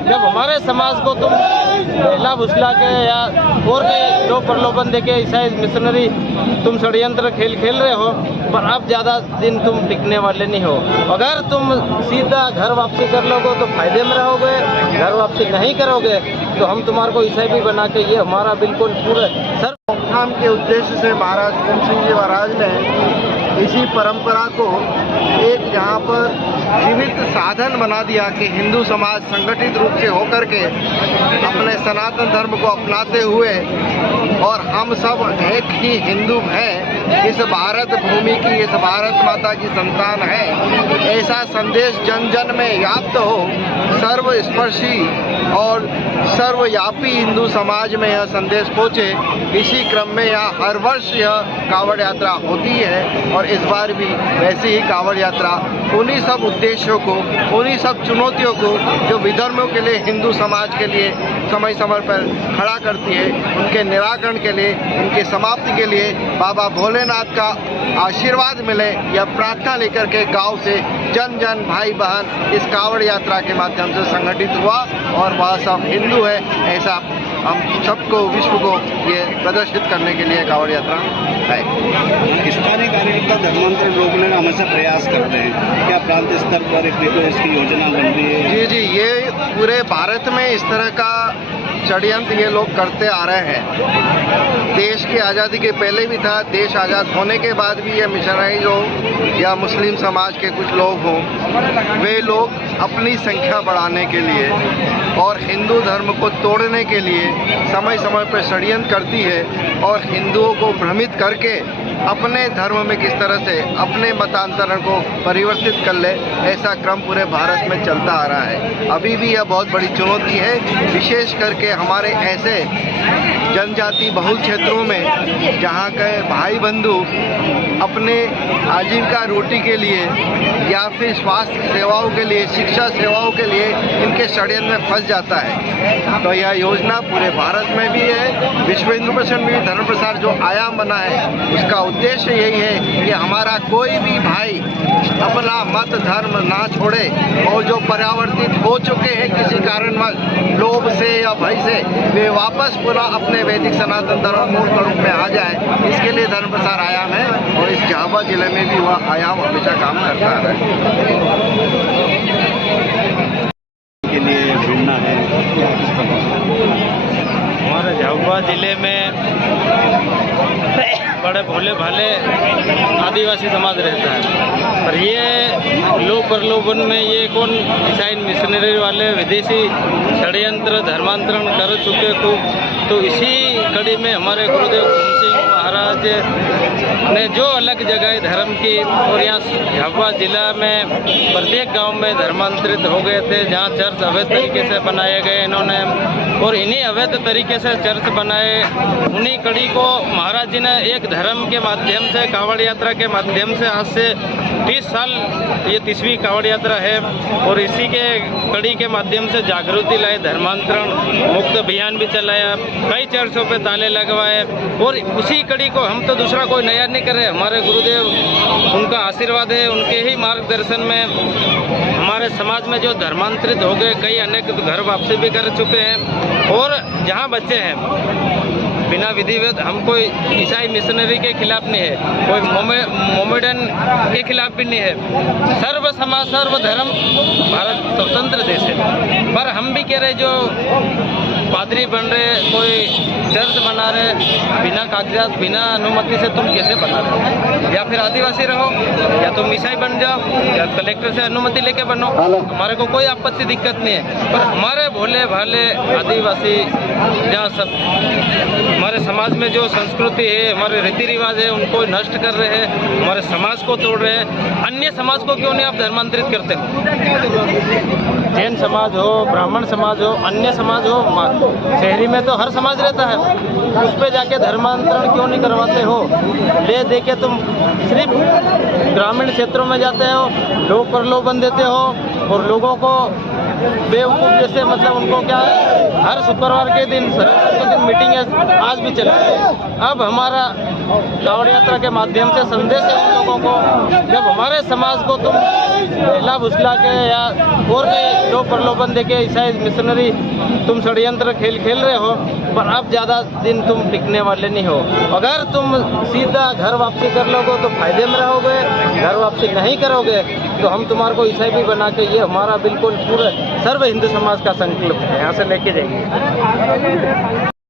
जब हमारे समाज को तुम बहला फुसला के या और भी जो प्रलोभन देके ईसाई मिशनरी तुम षड्यंत्र खेल रहे हो, पर अब ज़्यादा दिन तुम टिकने वाले नहीं हो। अगर तुम सीधा घर वापसी कर लोगे तो फायदे में रहोगे, घर वापसी नहीं करोगे तो हम तुम्हारे को ईसाई भी बना के, ये हमारा बिल्कुल पूरे रोकथाम के उद्देश्य से महाराज पूर्ण सिंह जी महाराज ने इसी परंपरा को एक यहाँ पर जीवित साधन बना दिया कि हिंदू समाज संगठित रूप से होकर के अपने सनातन धर्म को अपनाते हुए और हम सब एक ही हिंदू हैं, इस भारत भूमि की, इस भारत माता की संतान है, ऐसा संदेश जन जन में व्याप्त हो, सर्वस्पर्शी और सर्वव्यापी हिंदू समाज में यह संदेश पहुँचे। इसी क्रम में यहाँ हर वर्ष यह कांवड़ यात्रा होती है और इस बार भी वैसी ही कांवड़ यात्रा उन्हीं सब उद्देश्यों को, उन्हीं सब चुनौतियों को जो विधर्मों के लिए हिंदू समाज के लिए समय समय पर खड़ा करती है, उनके निराकरण के लिए, उनके समाप्ति के लिए बाबा भोलेनाथ का आशीर्वाद मिले, यह प्रार्थना लेकर के गांव से जन जन भाई बहन इस कांवड़ यात्रा के माध्यम से संगठित हुआ और वह सब हिंदू है, ऐसा हम सबको, विश्व को ये प्रदर्शित करने के लिए कांवड़ यात्रा है। स्थानीय कार्यकर्ता धर्मांतरण रोकने का हमेशा प्रयास करते हैं, क्या प्रांत स्तर पर इसकी योजना बन रही है? जी, ये पूरे भारत में इस तरह का षड्यंत्र ये लोग करते आ रहे हैं। देश की आज़ादी के पहले भी था, देश आज़ाद होने के बाद भी ये मिशनरीज हो या मुस्लिम समाज के कुछ लोग हों, वे लोग अपनी संख्या बढ़ाने के लिए और हिंदू धर्म को तोड़ने के लिए समय समय पर षड्यंत्र करती है और हिंदुओं को भ्रमित करके अपने धर्म में किस तरह से अपने मतांतरण को परिवर्तित कर ले, ऐसा क्रम पूरे भारत में चलता आ रहा है। अभी भी यह बहुत बड़ी चुनौती है, विशेष करके हमारे ऐसे जनजाति बहुल क्षेत्रों में जहाँ के भाई बंधु अपने आजीविका रोटी के लिए या फिर स्वास्थ्य सेवाओं के लिए, शिक्षा सेवाओं के लिए इनके षड्यंत्र में फंस जाता है। तो यह योजना पूरे भारत में भी है। विश्व हिंदू परिषद में धर्म प्रसार जो आयाम बना है, उसका उद्देश्य यही है कि हमारा कोई भी भाई अपना मत धर्म ना छोड़े और जो परावर्तित हो चुके हैं किसी कारणवश लोभ से या भय से, वे वापस पुनः अपने वैदिक सनातन धर्म मूल स्वरूप में आ जाए। इसके लिए धर्म प्रसार आयाम है और इस झाबुआ जिले में भी वह आयाम हमेशा काम करता है। के लिए भिड़ना है हमारे झाबुआ जिले में बड़े भोले भाले आदिवासी समाज रहता है, पर ये लोग प्रलोभन में ये कौन ईसाई मिशनरी वाले विदेशी षड्यंत्र धर्मांतरण कर चुके को, तो इसी कड़ी में हमारे गुरुदेव पूर्ण सिंह महाराज ने जो अलग जगह धर्म की, और यहाँ झाबुआ जिला में प्रत्येक गांव में धर्मांतरित हो गए थे जहाँ चर्च अवैध तरीके से बनाए गए इन्होंने, और इन्हीं अवैध तरीके से चर्च बनाए, उन्हीं कड़ी को महाराज जी ने एक धर्म के माध्यम से, कांवड़ यात्रा के माध्यम से, आज से 30 साल ये 30वीं कांवड़ यात्रा है, और इसी के कड़ी के माध्यम से जागृति लाए, धर्मांतरण मुक्त अभियान भी चलाया, कई चर्चों पे ताले लगवाए, और उसी कड़ी को हम तो दूसरा कोई नया नहीं कर रहे। हमारे गुरुदेव, उनका आशीर्वाद है, उनके ही मार्गदर्शन में हमारे समाज में जो धर्मांतरित हो गए, कई अनेक घर वापसी भी कर चुके हैं, और जहाँ बच्चे हैं बिना विधिवत, हम कोई ईसाई मिशनरी के खिलाफ नहीं है, कोई मोमेडन के खिलाफ भी नहीं है। सर्व समाज सर्व धर्म भारत स्वतंत्र देश है, पर हम भी कह रहे जो पादरी बन रहे, कोई चर्च बना रहे बिना कागजात, बिना अनुमति से, तुम कैसे बना रहे? या फिर आदिवासी रहो या तुम ईसाई बन जाओ या कलेक्टर से अनुमति लेके बनो, हमारे को कोई आपत्ति दिक्कत नहीं है। पर हमारे भोले भाले आदिवासी जहाँ सब हमारे समाज में जो संस्कृति है, हमारे रीति रिवाज है, उनको नष्ट कर रहे हैं, हमारे समाज को तोड़ रहे हैं। अन्य समाज को क्यों नहीं आप धर्मांतरित करते? जैन समाज हो, ब्राह्मण समाज हो, अन्य समाज हो, शहरी में तो हर समाज रहता है, उस पर जाके धर्मांतरण क्यों नहीं करवाते हो? ले दे के तुम सिर्फ ग्रामीण क्षेत्रों में जाते हो, लोग प्रलोभन देते हो और लोगों को बेवकूफ़ जैसे, मतलब उनको क्या हर शुक्रवार के दिन मीटिंग है, आज भी चला। अब हमारा कांवड़ यात्रा के माध्यम से संदेश है उन लोगों को, जब हमारे समाज को तुम बहला भुसला के या और भी लोग प्रलोभन देके ईसाई मिशनरी तुम षड्यंत्र खेल रहे हो, पर अब ज़्यादा दिन तुम टिकने वाले नहीं हो। अगर तुम सीधा घर वापसी कर लोगे तो फायदे में रहोगे, घर वापसी नहीं करोगे तो हम तुम्हारे को ईसाई भी बना के, ये हमारा बिल्कुल पूरे सर्व हिंदू समाज का संकल्प है, यहाँ से लेके जाएंगे।